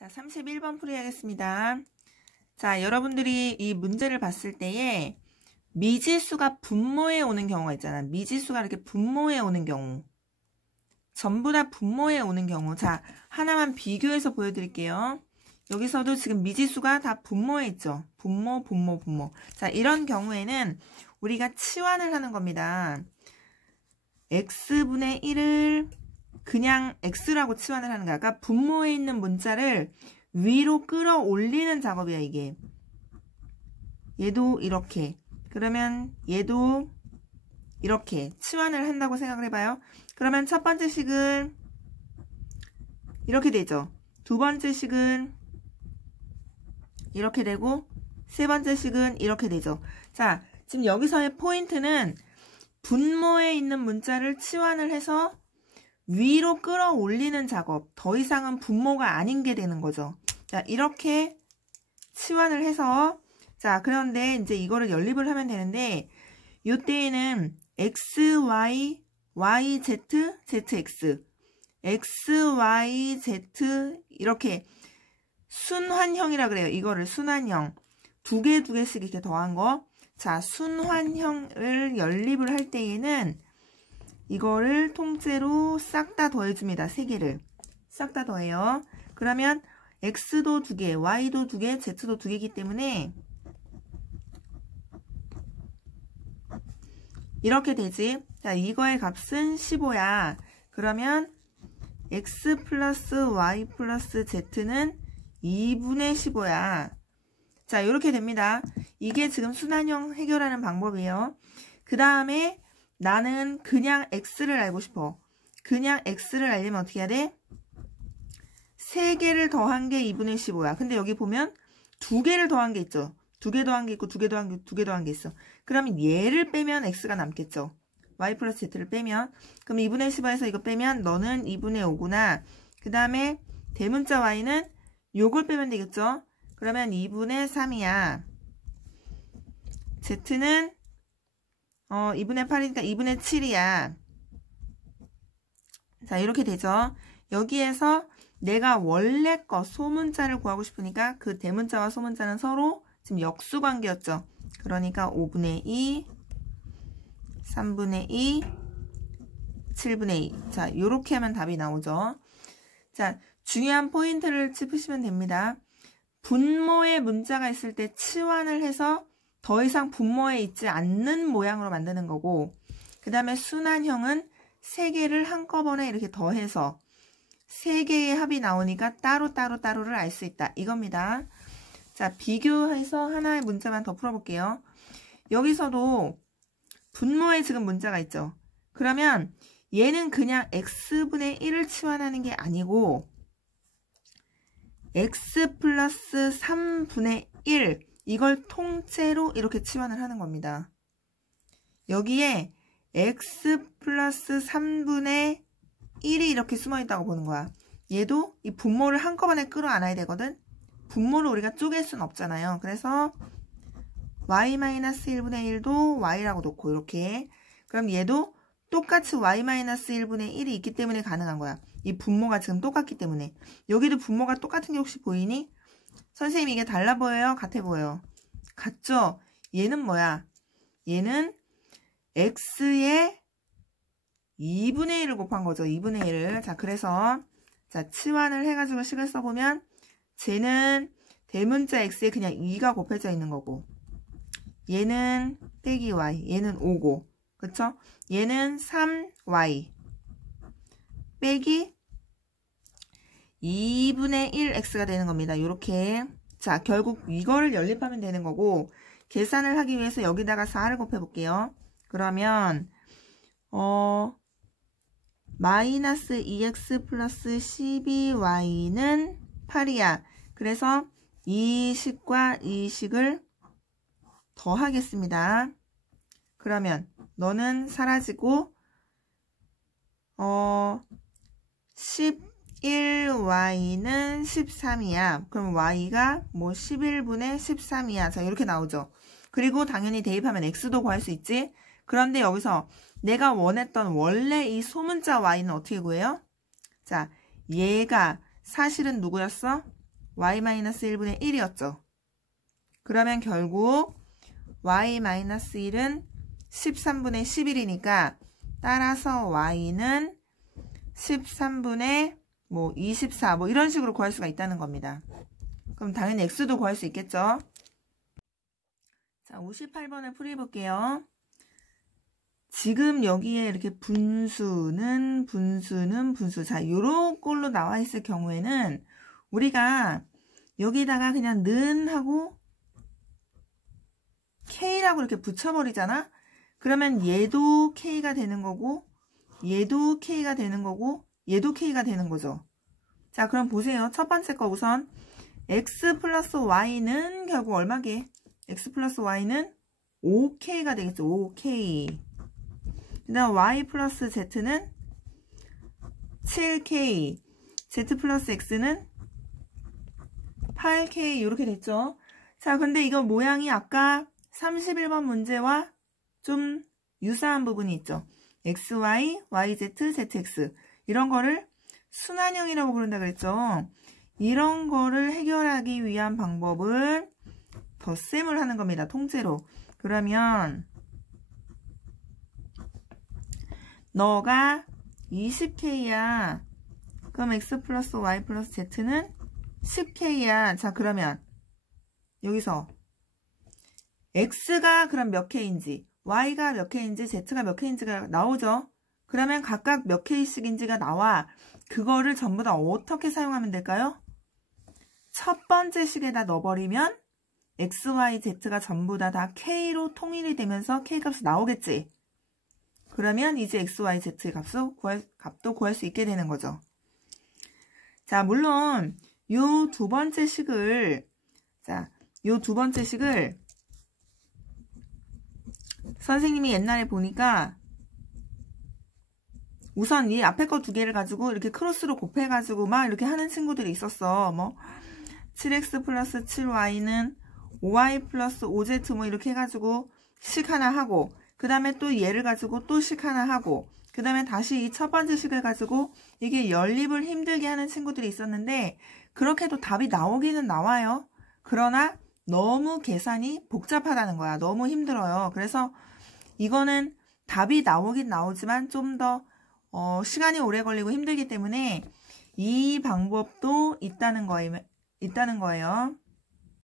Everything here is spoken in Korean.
자, 31번 풀이하겠습니다. 자, 여러분들이 이 문제를 봤을 때에 미지수가 분모에 오는 경우가 있잖아. 미지수가 이렇게 분모에 오는 경우. 전부 다 분모에 오는 경우. 자, 하나만 비교해서 보여드릴게요. 여기서도 지금 미지수가 다 분모에 있죠. 분모. 자, 이런 경우에는 우리가 치환을 하는 겁니다. x분의 1을 그냥 x라고 치환을 하는 거야. 그러니까 분모에 있는 문자를 위로 끌어올리는 작업이야, 이게. 얘도 이렇게. 그러면 얘도 이렇게 치환을 한다고 생각을 해봐요. 그러면 첫 번째 식은 이렇게 되죠. 두 번째 식은 이렇게 되고 세 번째 식은 이렇게 되죠. 자, 지금 여기서의 포인트는 분모에 있는 문자를 치환을 해서 위로 끌어올리는 작업. 더 이상은 분모가 아닌 게 되는 거죠. 자, 이렇게 치환을 해서 자, 그런데 이제 이거를 연립을 하면 되는데 이때에는 x, y, y, z, zx x, y, z 이렇게 순환형이라 그래요. 이거를 순환형. 두 개씩 이렇게 더한 거. 자, 순환형을 연립을 할 때에는 이거를 통째로 싹 다 더해줍니다. 세 개를. 싹 다 더해요. 그러면 x도 두 개, y도 두 개, z도 두 개이기 때문에 이렇게 되지. 자, 이거의 값은 15야. 그러면 x 플러스 y 플러스 z는 2분의 15야. 자, 이렇게 됩니다. 이게 지금 순환형 해결하는 방법이에요. 그 다음에 나는 그냥 x를 알고 싶어. 그냥 x를 알려면 어떻게 해야 돼? 3개를 더한 게 2분의 15야. 근데 여기 보면 2개를 더한 게 있죠. 2개 더한 게 있고 2개 더한 게 2개 더한 게 있어. 그러면 얘를 빼면 x가 남겠죠. y 플러스 z를 빼면. 그럼 2분의 15에서 이거 빼면 너는 2분의 5구나. 그 다음에 대문자 y는 요걸 빼면 되겠죠. 그러면 2분의 3이야. z는 2분의 8이니까 2분의 7이야. 자, 이렇게 되죠. 여기에서 내가 원래 거 소문자를 구하고 싶으니까 그 대문자와 소문자는 서로 지금 역수관계였죠. 그러니까 5분의 2, 3분의 2, 7분의 2. 자, 요렇게 하면 답이 나오죠. 자, 중요한 포인트를 짚으시면 됩니다. 분모에 문자가 있을 때 치환을 해서 더 이상 분모에 있지 않는 모양으로 만드는 거고, 그 다음에 순환형은 3개를 한꺼번에 이렇게 더해서 3개의 합이 나오니까 따로를 알 수 있다. 이겁니다. 자, 비교해서 하나의 문자만 더 풀어볼게요. 여기서도 분모에 지금 문자가 있죠. 그러면 얘는 그냥 x분의 1을 치환하는 게 아니고 x 플러스 3분의 1 이걸 통째로 이렇게 치환을 하는 겁니다. 여기에 x 플러스 3분의 1이 이렇게 숨어있다고 보는 거야. 얘도 이 분모를 한꺼번에 끌어안아야 되거든. 분모를 우리가 쪼갤 순 없잖아요. 그래서 y-1분의 1도 y라고 놓고 이렇게. 그럼 얘도 똑같이 y-1분의 1이 있기 때문에 가능한 거야. 이 분모가 지금 똑같기 때문에. 여기도 분모가 똑같은 게 혹시 보이니? 선생님 이게 달라 보여요? 같아 보여요? 같죠? 얘는 뭐야? 얘는 x의 2분의 1을 곱한 거죠. 2분의 1을. 자, 그래서 자, 치환을 해가지고 식을 써보면 쟤는 대문자 x에 그냥 2가 곱해져 있는 거고 얘는 빼기 y, 얘는 5고 그쵸? 얘는 3y 빼기 2분의 1x가 되는 겁니다. 요렇게. 자, 결국 이거를 연립하면 되는 거고 계산을 하기 위해서 여기다가 4를 곱해 볼게요. 그러면 마이너스 2x 플러스 12y는 8이야. 그래서 이 식과 이 식을 더하겠습니다. 그러면 너는 사라지고 11y는 13이야. 그럼 y가 뭐 11분의 13이야. 자, 이렇게 나오죠. 그리고 당연히 대입하면 x도 구할 수 있지. 그런데 여기서 내가 원했던 원래 이 소문자 y는 어떻게 구해요? 자, 얘가 사실은 누구였어? y-1분의 1이었죠. 그러면 결국 y-1은 13분의 11이니까 따라서 y는 13분의 24 이런 식으로 구할 수가 있다는 겁니다. 그럼 당연히 x도 구할 수 있겠죠. 자, 58번을 풀이해볼게요. 지금 여기에 이렇게 분수는 분수. 자, 요런 꼴로 나와 있을 경우에는 우리가 여기다가 그냥 는 하고 k라고 이렇게 붙여버리잖아? 그러면 얘도 k가 되는 거고, 얘도 k가 되는 거고, 얘도 k가 되는 거죠. 자, 그럼 보세요. 첫 번째 거 우선 x 플러스 y는 결국 얼마게? x 플러스 y는 5k가 되겠죠. 5k. 그 다음 y 플러스 z는 7k. z 플러스 x는 8k 이렇게 됐죠. 자, 근데 이거 모양이 아까 31번 문제와 좀 유사한 부분이 있죠. xy, yz, zx 이런 거를 순환형이라고 부른다 그랬죠. 이런 거를 해결하기 위한 방법은 덧셈을 하는 겁니다. 통째로. 그러면 너가 20k야. 그럼 x 플러스 y 플러스 z는 10k야. 자, 그러면 여기서 x가 그럼 몇 k인지, y가 몇 k인지, z가 몇 k인지가 나오죠. 그러면 각각 몇 k씩인지가 나와. 그거를 전부 다 어떻게 사용하면 될까요? 첫 번째 식에다 넣어버리면 x, y, z가 전부 다 k로 통일이 되면서 k 값이 나오겠지. 그러면 이제 x, y, z의 값도 구할 수 있게 되는 거죠. 자, 물론 요 두 번째 식을 선생님이 옛날에 보니까 우선 이 앞에 거 두 개를 가지고 이렇게 크로스로 곱해가지고 막 이렇게 하는 친구들이 있었어. 7x 플러스 7y는 5y 플러스 5z 이렇게 해가지고 식 하나 하고, 그 다음에 또 얘를 가지고 또 식 하나 하고, 그 다음에 다시 이 첫 번째 식을 가지고 이게 연립을 힘들게 하는 친구들이 있었는데, 그렇게 해도 답이 나오기는 나와요. 그러나 너무 계산이 복잡하다는 거야. 너무 힘들어요. 그래서 이거는 답이 나오긴 나오지만 좀 더 시간이 오래 걸리고 힘들기 때문에 이 방법도 있다는 거예요.